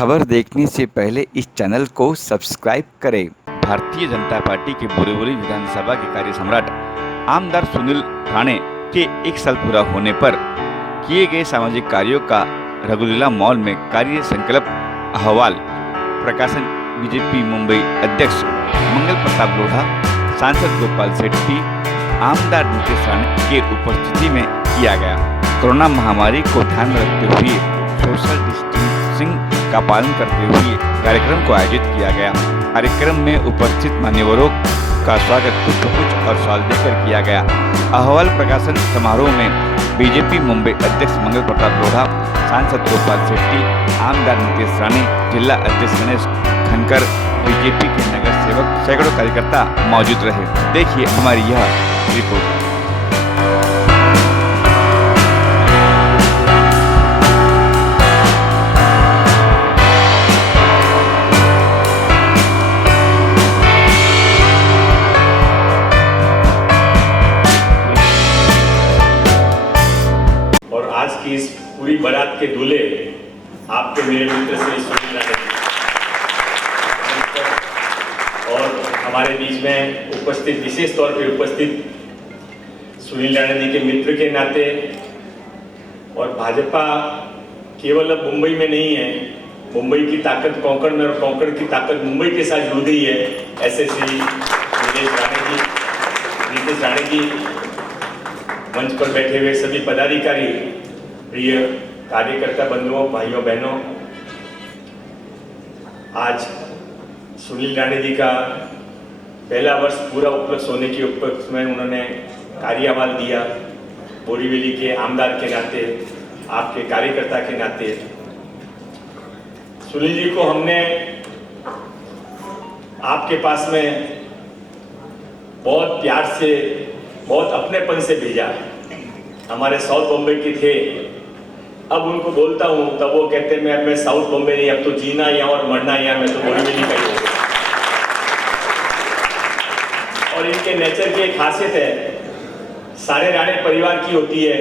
खबर देखने से पहले इस चैनल को सब्सक्राइब करें। भारतीय जनता पार्टी के बोरीवली विधानसभा के कार्य सम्राट आमदार सुनील राणे के 1 साल पूरा होने पर किए गए सामाजिक कार्यों का रघुलीला मॉल में कार्य संकल्प अहवाल प्रकाशन बीजेपी मुंबई अध्यक्ष मंगल प्रताप लोढ़ा, सांसद गोपाल शेट्टी, आमदार नीतीश राणे के उपस्थिति में किया गया। कोरोना महामारी को ध्यान में रखते हुए सोशल डिस्टेंसिंग का पालन करते हुए कार्यक्रम को आयोजित किया गया। कार्यक्रम में उपस्थित मान्यवरों का स्वागत पुष्पगुच्छ और शॉल देकर किया गया। अहवाल प्रकाशन समारोह में बीजेपी मुंबई अध्यक्ष मंगल प्रताप लोढ़ा, सांसद गोपाल शेट्टी, आमदार नीतीश राणे, जिला अध्यक्ष गणेश खनकर, बीजेपी के नगर सेवक, सैकड़ों कार्यकर्ता मौजूद रहे। देखिए हमारी यह रिपोर्ट। आज की इस पूरी बारात के दूल्हे आपके मेरे मित्र श्री सुनील राणे और हमारे बीच में उपस्थित, विशेष तौर पे उपस्थित सुनील राणे जी के मित्र के नाते, और भाजपा केवल अब मुंबई में नहीं है, मुंबई की ताकत कोंकण में और कोंकण की ताकत मुंबई के साथ जुड़ गई है। ऐसे श्री नीतीश राणे जी, मंच पर बैठे हुए सभी पदाधिकारी, प्रिय कार्यकर्ता बंधुओं, भाइयों बहनों, आज सुनील राणे जी का पहला वर्ष पूरा उपलक्ष्य होने के उपलक्ष्य में उन्होंने कार्यभार दिया। बोरीवली के आमदार के नाते, आपके कार्यकर्ता के नाते सुनील जी को हमने आपके पास में बहुत प्यार से, बहुत अपनेपन से भेजा। हमारे साउथ बॉम्बे के थे, अब उनको बोलता हूँ तब वो कहते हैं मैं साउथ बॉम्बे नहीं, अब तो जीना यहाँ और मरना यहाँ, मैं तो बोरीवली का ही हूँ। और इनके नेचर की एक खासियत है, सारे राणे परिवार की होती है,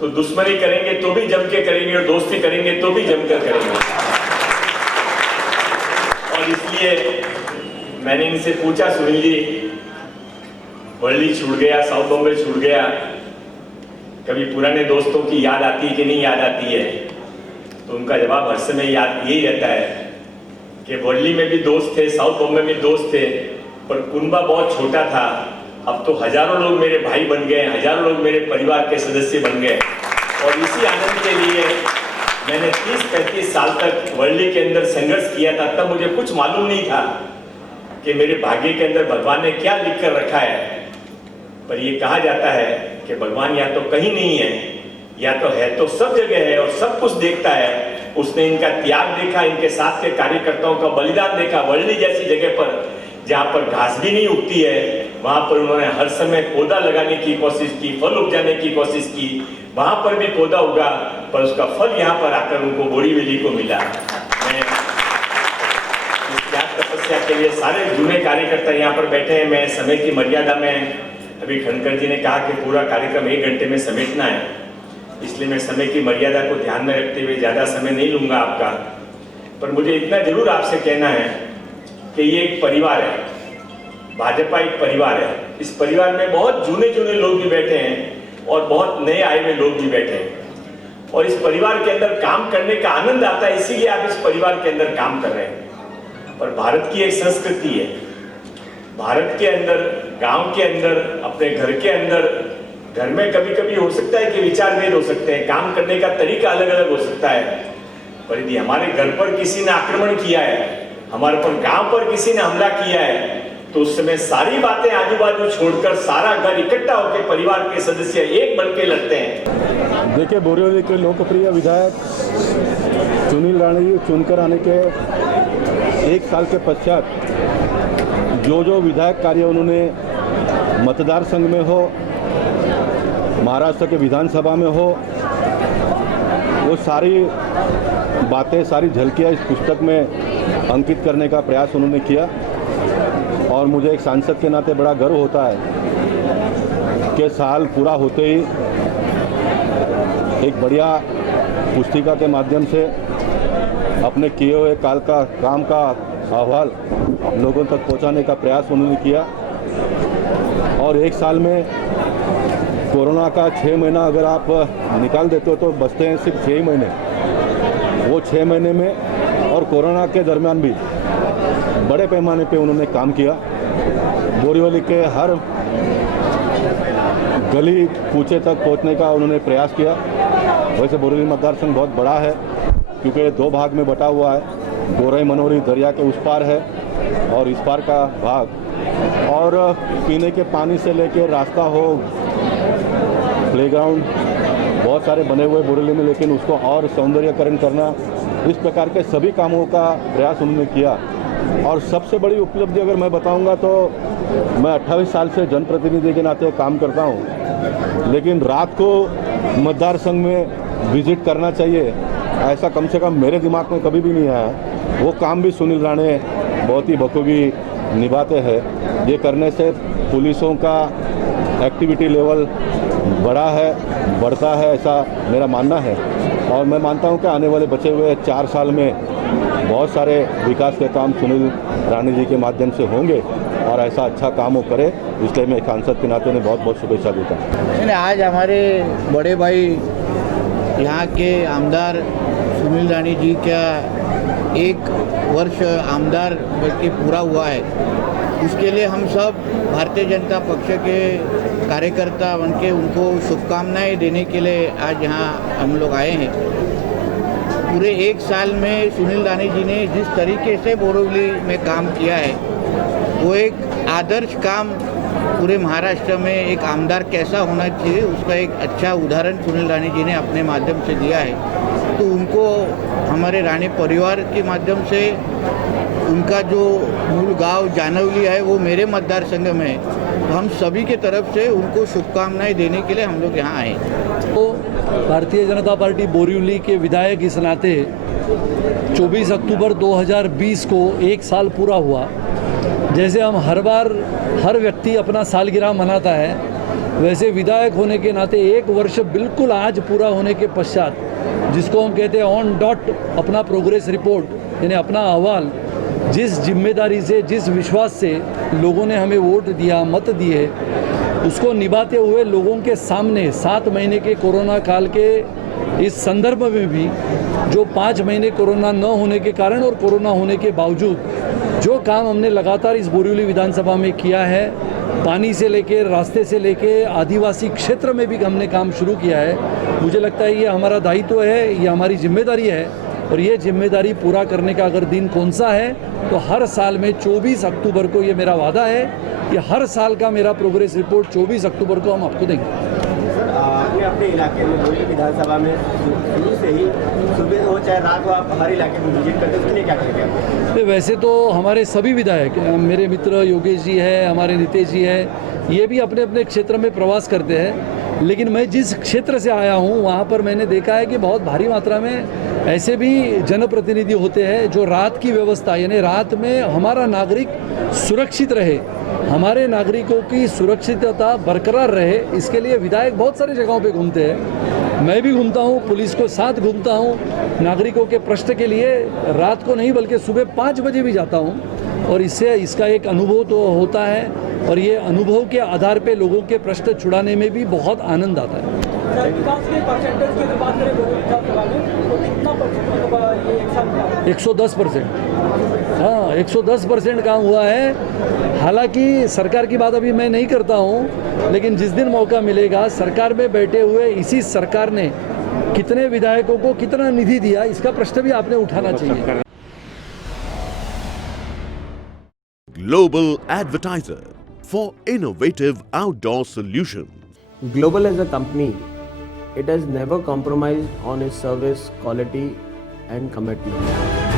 तो दुश्मनी करेंगे तो भी जम के करेंगे और दोस्ती करेंगे तो भी जमकर करेंगे। और इसलिए मैंने इनसे पूछा, सुनील जी वर्ली छूट गया, साउथ बॉम्बे छूट गया, कभी पुराने दोस्तों की याद आती है कि नहीं याद आती है? तो उनका जवाब हर समय याद यही रहता है कि वर्ली में भी दोस्त थे, साउथ बॉम्बे में दोस्त थे, पर कुनबा बहुत छोटा था। अब तो हजारों लोग मेरे भाई बन गए, हजारों लोग मेरे परिवार के सदस्य बन गए। और इसी आनंद के लिए मैंने 30-35 साल तक वर्ली के अंदर संघर्ष किया था। तब मुझे कुछ मालूम नहीं था कि मेरे भाग्य के अंदर भगवान ने क्या लिख कर रखा है। पर ये कहा जाता है कि भगवान या तो कहीं नहीं है, या तो है तो सब जगह है और सब कुछ देखता है। उसने इनका त्याग देखा, इनके साथ के कार्यकर्ताओं का बलिदान देखा। वर्ली जैसी जगह पर जहाँ पर घास भी नहीं उगती है, वहां पर उन्होंने हर समय पौधा लगाने की कोशिश की, फल उपजाने की कोशिश की। वहां पर भी पौधा उगा, पर उसका फल यहाँ पर आकर उनको बोरीवली को मिला। मैं इस त्याग तपस्या के लिए सारे जुड़े कार्यकर्ता यहाँ पर बैठे हैं। मैं समय की मर्यादा में, अभी खनकर जी ने कहा कि पूरा कार्यक्रम 1 घंटे में समेटना है, इसलिए मैं समय की मर्यादा को ध्यान में रखते हुए ज्यादा समय नहीं लूंगा आपका। पर मुझे इतना जरूर आपसे कहना है कि ये एक परिवार है, भाजपा एक परिवार है। इस परिवार में बहुत जूने लोग भी बैठे हैं और बहुत नए आए हुए लोग भी बैठे हैं, और इस परिवार के अंदर काम करने का आनंद आता है, इसीलिए आप इस परिवार के अंदर काम कर रहे हैं। और भारत की एक संस्कृति है, भारत के अंदर, गांव के अंदर, अपने घर के अंदर, घर में कभी कभी हो सकता है कि विचार भेद हो सकते हैं, काम करने का तरीका अलग अलग हो सकता है। पर यदि हमारे घर पर किसी ने आक्रमण किया है, हमारे पर गांव पर किसी ने हमला किया है, तो उस समय सारी बातें आजू बाजू छोड़कर सारा घर इकट्ठा होकर परिवार के सदस्य एक बन के लड़ते हैं। देखिए, बोरीवली के लोकप्रिय विधायक सुनील राणे जी चुनकर आने के 1 साल के पश्चात जो विधायक कार्य उन्होंने मतदार संघ में हो, महाराष्ट्र के विधानसभा में हो, वो सारी बातें, सारी झलकियाँ इस पुस्तक में अंकित करने का प्रयास उन्होंने किया। और मुझे एक सांसद के नाते बड़ा गर्व होता है कि साल पूरा होते ही एक बढ़िया पुस्तिका के माध्यम से अपने किए हुए काम का अहवाल लोगों तक पहुंचाने का प्रयास उन्होंने किया। और एक साल में कोरोना का 6 महीना अगर आप निकाल देते हो तो बचते हैं सिर्फ 6 महीने। वो 6 महीने में और कोरोना के दरमियान भी बड़े पैमाने पे उन्होंने काम किया। बोरीवली के हर गली कूचे तक पहुंचने का उन्होंने प्रयास किया। वैसे बोरीवली मतदार संघ बहुत बड़ा है क्योंकि 2 भाग में बटा हुआ है। गोरई मनोरी दरिया के उस पार है और इस पार का भाग। और पीने के पानी से लेकर रास्ता हो, प्लेग्राउंड बहुत सारे बने हुए बोरीवली में, लेकिन उसको और सौंदर्यकरण करना, इस प्रकार के सभी कामों का प्रयास उन्होंने किया। और सबसे बड़ी उपलब्धि अगर मैं बताऊंगा तो मैं 28 साल से जनप्रतिनिधि के नाते काम करता हूं, लेकिन रात को मतदार संघ में विजिट करना चाहिए ऐसा कम से कम मेरे दिमाग में कभी भी नहीं आया। वो काम भी सुनील राणे बहुत ही बखूबी निभाते हैं। ये करने से पुलिसों का एक्टिविटी लेवल बढ़ता है ऐसा मेरा मानना है। और मैं मानता हूं कि आने वाले बचे हुए 4 साल में बहुत सारे विकास के काम सुनील राणे जी के माध्यम से होंगे और ऐसा अच्छा काम वो करे, इसलिए मैं सांसद के नाते में बहुत बहुत शुभेच्छा देता हूँ। आज हमारे बड़े भाई यहाँ के आमदार सुनील राणे जी का 1 वर्ष आमदार बल्कि पूरा हुआ है। उसके लिए हम सब भारतीय जनता पक्ष के कार्यकर्ता बनके उनको शुभकामनाएं देने के लिए आज यहाँ हम लोग आए हैं। पूरे 1 साल में सुनील राणे जी ने जिस तरीके से बोरीवली में काम किया है वो एक आदर्श काम पूरे महाराष्ट्र में एक आमदार कैसा होना चाहिए उसका एक अच्छा उदाहरण सुनील राणे जी ने अपने माध्यम से दिया है। तो उनको हमारे राणे परिवार के माध्यम से उनका जो मूल गांव जानवली है वो मेरे मतदार संघ में है, तो हम सभी के तरफ से उनको शुभकामनाएं देने के लिए हम लोग यहाँ आए। तो भारतीय जनता पार्टी बोरीवली के विधायक इस नाते 24 अक्टूबर 2020 को 1 साल पूरा हुआ। जैसे हम हर बार हर व्यक्ति अपना सालगिरह मनाता है, वैसे विधायक होने के नाते 1 वर्ष बिल्कुल आज पूरा होने के पश्चात, जिसको हम कहते हैं ऑन डॉट अपना प्रोग्रेस रिपोर्ट यानी अपना अहवाल, जिस जिम्मेदारी से जिस विश्वास से लोगों ने हमें वोट दिया मत दिए उसको निभाते हुए लोगों के सामने 7 महीने के कोरोना काल के इस संदर्भ में भी जो 5 महीने कोरोना न होने के कारण और कोरोना होने के बावजूद जो काम हमने लगातार इस बोरीवली विधानसभा में किया है, पानी से लेकर रास्ते से लेकर आदिवासी क्षेत्र में भी हमने काम शुरू किया है। मुझे लगता है ये हमारा दायित्व है, ये हमारी जिम्मेदारी है और ये जिम्मेदारी पूरा करने का अगर दिन कौन सा है तो हर साल में 24 अक्टूबर को ये मेरा वादा है कि हर साल का मेरा प्रोग्रेस रिपोर्ट 24 अक्टूबर को हम आपको देंगे। आपने अपने इलाके में बोरीवली विधानसभा में शुरू से ही सुबह हो चाहे रात हो आप हर इलाके में विजिट करते हैं, उसके लिए क्या करेंगे? वैसे तो हमारे सभी विधायक, मेरे मित्र योगेश जी है, हमारे नितेश जी है, ये भी अपने अपने क्षेत्र में प्रवास करते हैं, लेकिन मैं जिस क्षेत्र से आया हूँ वहाँ पर मैंने देखा है कि बहुत भारी मात्रा में ऐसे भी जनप्रतिनिधि होते हैं जो रात की व्यवस्था यानी रात में हमारा नागरिक सुरक्षित रहे, हमारे नागरिकों की सुरक्षितता बरकरार रहे, इसके लिए विधायक बहुत सारी जगहों पे घूमते हैं। मैं भी घूमता हूँ, पुलिस को साथ घूमता हूँ, नागरिकों के प्रश्न के लिए रात को नहीं बल्कि सुबह 5 बजे भी जाता हूँ और इससे इसका एक अनुभव तो होता है और ये अनुभव के आधार पे लोगों के प्रश्न छुड़ाने में भी बहुत आनंद आता है। विकास के परसेंटेज की बात करें विधानसभा में तो कितना परसेंट ये 1 साल में? 110%। हाँ, 110% काम हुआ है। हालांकि सरकार की बात अभी मैं नहीं करता हूँ, लेकिन जिस दिन मौका मिलेगा सरकार में बैठे हुए इसी सरकार ने कितने विधायकों को कितना निधि दिया इसका प्रश्न भी आपने उठाना चाहिए। Global advertiser for innovative outdoor solutions. Global as a company, it has never compromised on its service quality and commitment.